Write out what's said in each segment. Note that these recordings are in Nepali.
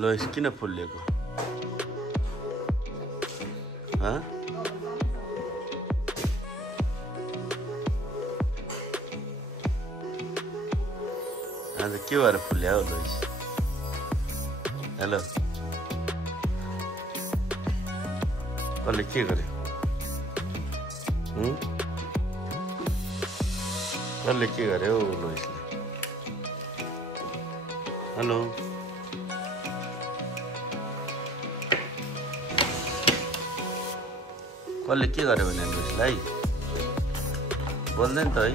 लोइस किन फुल्लिएको? आज के भएर फुल्ल्या हो लोइस? हेलो, कसले के गर्यो? कसले के गर्यो लोइसले? हेलो, कसले के गर्यो भने लोइसलाई? बोल्दैन त है?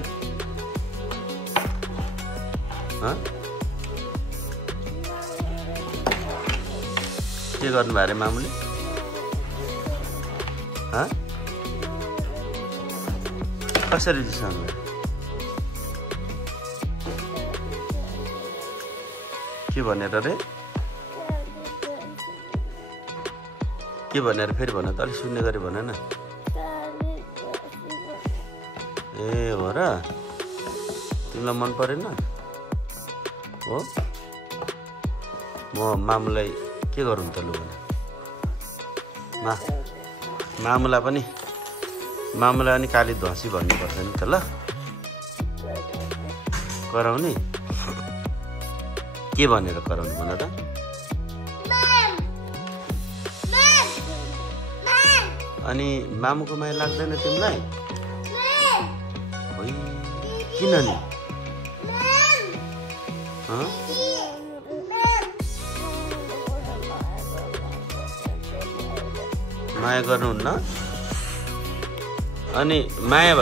के गर्नु भयो अरे मामुले? कसरी रिसाउनु भयो? के भनेर रे? के भनेर फेरि भन त, अलिक सुन्ने गरी भन न। ए हो र? तिमीलाई मन परेन हो? म मामुलाई के गरौँ त लु भने? मामुलाई पनि काली ध्वासी भन्नुपर्छ नि त ल? कराउने? के भनेर कराउनु भन त? अनि मामुको माया लाग्दैन तिमीलाई? किन नि? माया गर्नुहुन्न? अनि माया